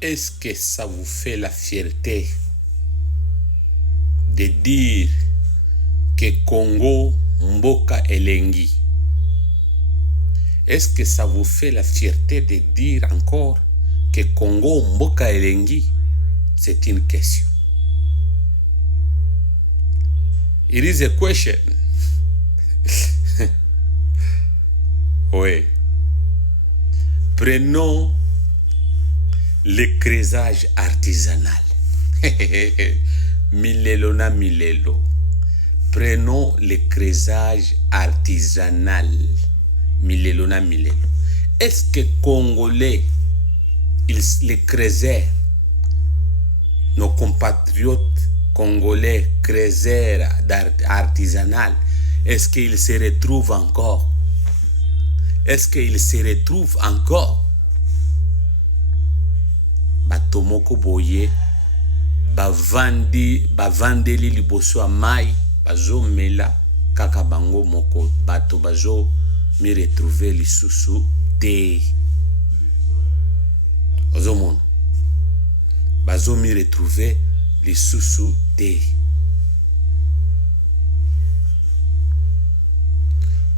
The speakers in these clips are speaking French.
Est-ce que ça vous fait la fierté de dire que Congo mboka elengi? Est-ce que ça vous fait la fierté de dire encore que Congo mboka elengi? C'est une question. It is a question. Oui. Prenons le creusage artisanal. Milelo na milelo. Prenons le creusage artisanal. Milelo na milelo. Est-ce que Congolais, les creuseurs, nos compatriotes congolais creuseurs artisanal, est-ce qu'ils se retrouvent encore? Est-ce qu'ils se retrouvent encore? Batomoko boye, bavandeli liboso ya mai, bazomela kaka bango moko, bato bazo mi retrouver lisusu te. Ozomona, bazo mi retrouver lisusu te.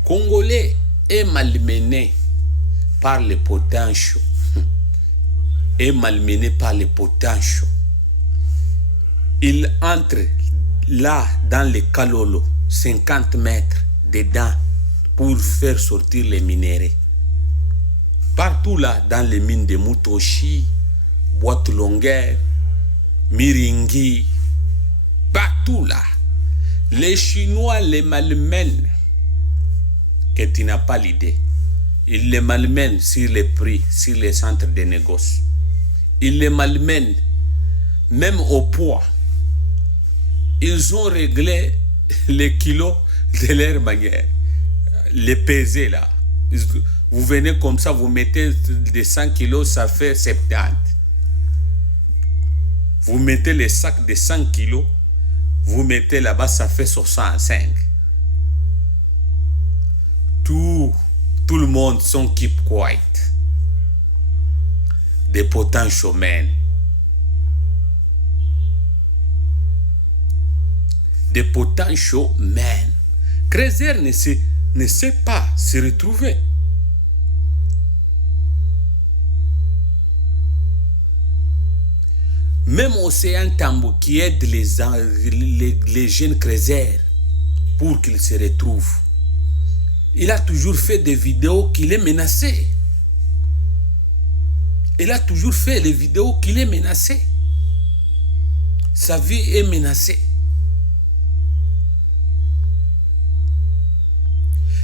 Congolais est malmené par les potentiaux. Est malmené par les potentiaux. Il entre là dans les Kalolo, 50 mètres dedans, pour faire sortir les minéraux. Partout là, dans les mines de Mutoshi, Boîte Longueur, Miringi, partout là, les Chinois les malmènent, que tu n'as pas l'idée. Ils les malmènent sur les prix, sur les centres de négoce. Ils les malmènent même au poids. Ils ont réglé les kilos de leur manière. Les peser là. Vous venez comme ça, vous mettez des 100 kilos, ça fait 70. Vous mettez les sacs de 100 kilos, vous mettez là-bas, ça fait 65. Tout le monde sont keep quiet. Des potential men. Des potential men. Creuser ne sait pas se retrouver. Même Océan Tambo qui aide les jeunes creuseurs pour qu'ils se retrouvent. Il a toujours fait des vidéos qu'il est menacé. Il a toujours fait les vidéos qu'il est menacé. Sa vie est menacée.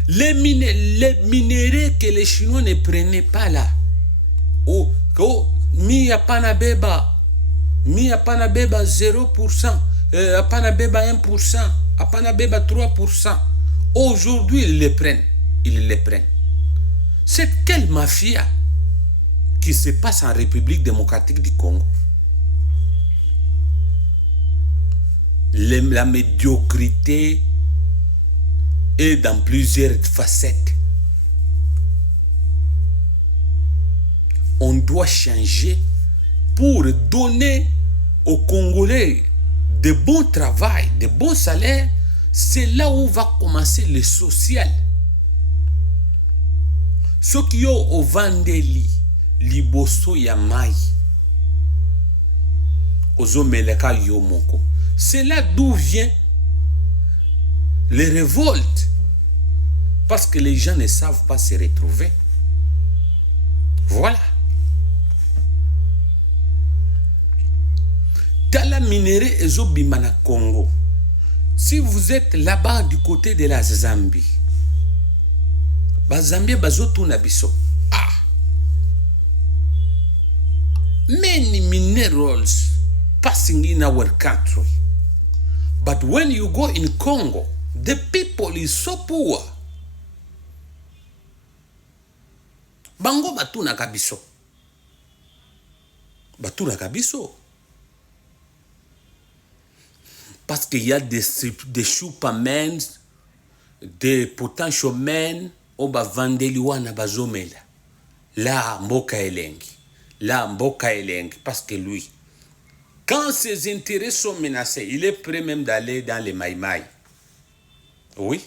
Les minéraux que les Chinois ne prenaient pas là. Mi apana beba 0%, apana beba 1%, apana beba 3%. Aujourd'hui, ils les prennent. C'est quelle mafia qui se passe en République démocratique du Congo? La médiocrité est dans plusieurs facettes. On doit changer pour donner aux Congolais de bons travail, de bons salaires. C'est là où va commencer le social. Ceux qui ont au Vandeli, Liboso Yamai, Ozomeleka Yomoko. C'est là d'où vient les révoltes. Parce que les gens ne savent pas se retrouver. Voilà. Tala minéré ezobimana Congo. Si vous êtes là-bas du côté de la Zambie, Bazambie bazotuna biso. Many minerals passing in our country. But when you go in Congo, the people is so poor. Bango batuna kabiso. Batuna kabiso. Parce qu'il y a des supermen, des potential men, au bavandeli wana bazomela. La mboka elengi. là, Mboka Eleng, parce que lui, quand ses intérêts sont menacés, il est prêt même d'aller dans les maïmaï. Oui,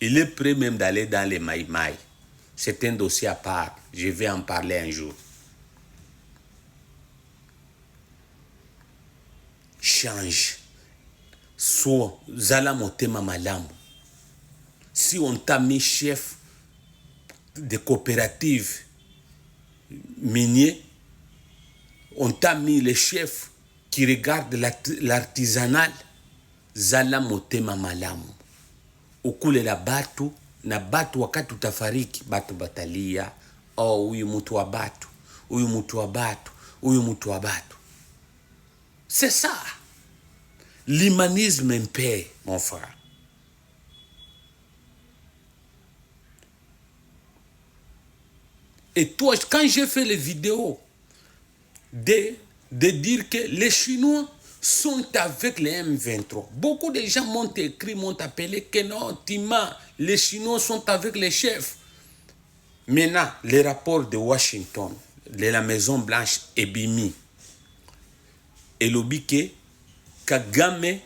il est prêt même d'aller dans les maïmaï. C'est un dossier à part. Je vais en parler un jour. Change. Soit Zala Motema Malamu. Si on t'a mis chef de coopérative minier, on t'a mis le chef qui regarde l'artisanal, Zala Motema Malamu. Ukule la batu, na batu wakati utafariki, batu batalia, oh huyu mtu wa batu, huyu mtu wa batu, huyu mtu wa batu. C'est ça. L'humanisme impère, mon frère. Et toi, quand j'ai fait les vidéos de dire que les Chinois sont avec les M23, beaucoup de gens m'ont écrit, m'ont appelé que non, Tima, les Chinois sont avec les chefs. Maintenant, les rapports de Washington, de la Maison Blanche Ebimi, et l'obike, Kagame,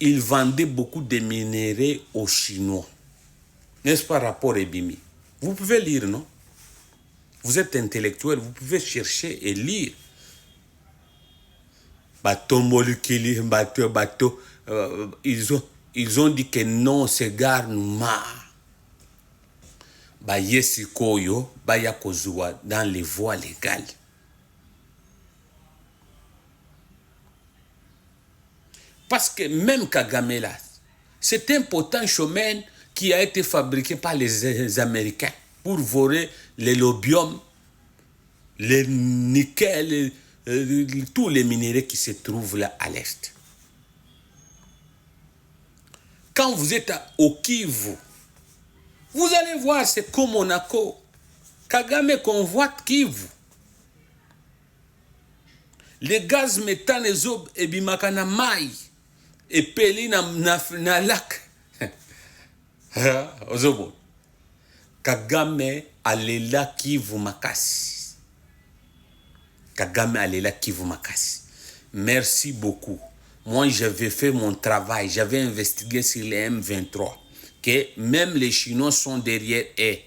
il vendait beaucoup de minéraux aux Chinois. N'est-ce pas, rapport Ebimi? Vous pouvez lire, non? Vous êtes intellectuel, vous pouvez chercher et lire. Bateau Molukili, bateau, ils ont dit que non, c'est gare noire. Ba yesi koyo, ba yakozua dans les voies légales. Parce que même Kagame là, c'est un potent chemin qui a été fabriqué par les Américains pour voler les lobium, les nickel, tous les minéraux qui se trouvent là à l'est. Quand vous êtes au Kivu, vous allez voir, c'est comme Monaco. Kagame convoite Kivu. Les gaz méthane et bimakana mai et peli na lac. Ozobo. Kagame alela Kivu makasi. Kagame alela Kivu makasi. Merci beaucoup. Moi, j'avais fait mon travail. J'avais investigué sur les M23. Que même les Chinois sont derrière eux.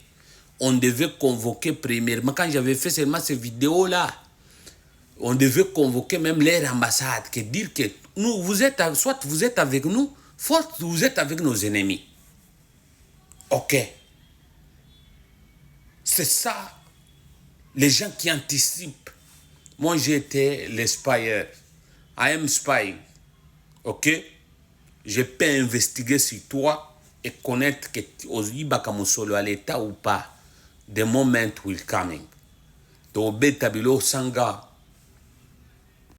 On devait convoquer premièrement. Quand j'avais fait seulement ces vidéos-là, on devait convoquer même leur ambassade. Que dire que nous, soit vous êtes avec nous, soit vous êtes avec nos ennemis. Ok. C'est ça. Les gens qui anticipent. Moi, j'étais le spyer. I am spy. Ok? Je peux investiguer sur toi et connaître que Ozibaka Musolo à l'état ou pas. The moment will coming. To be tabilo sanga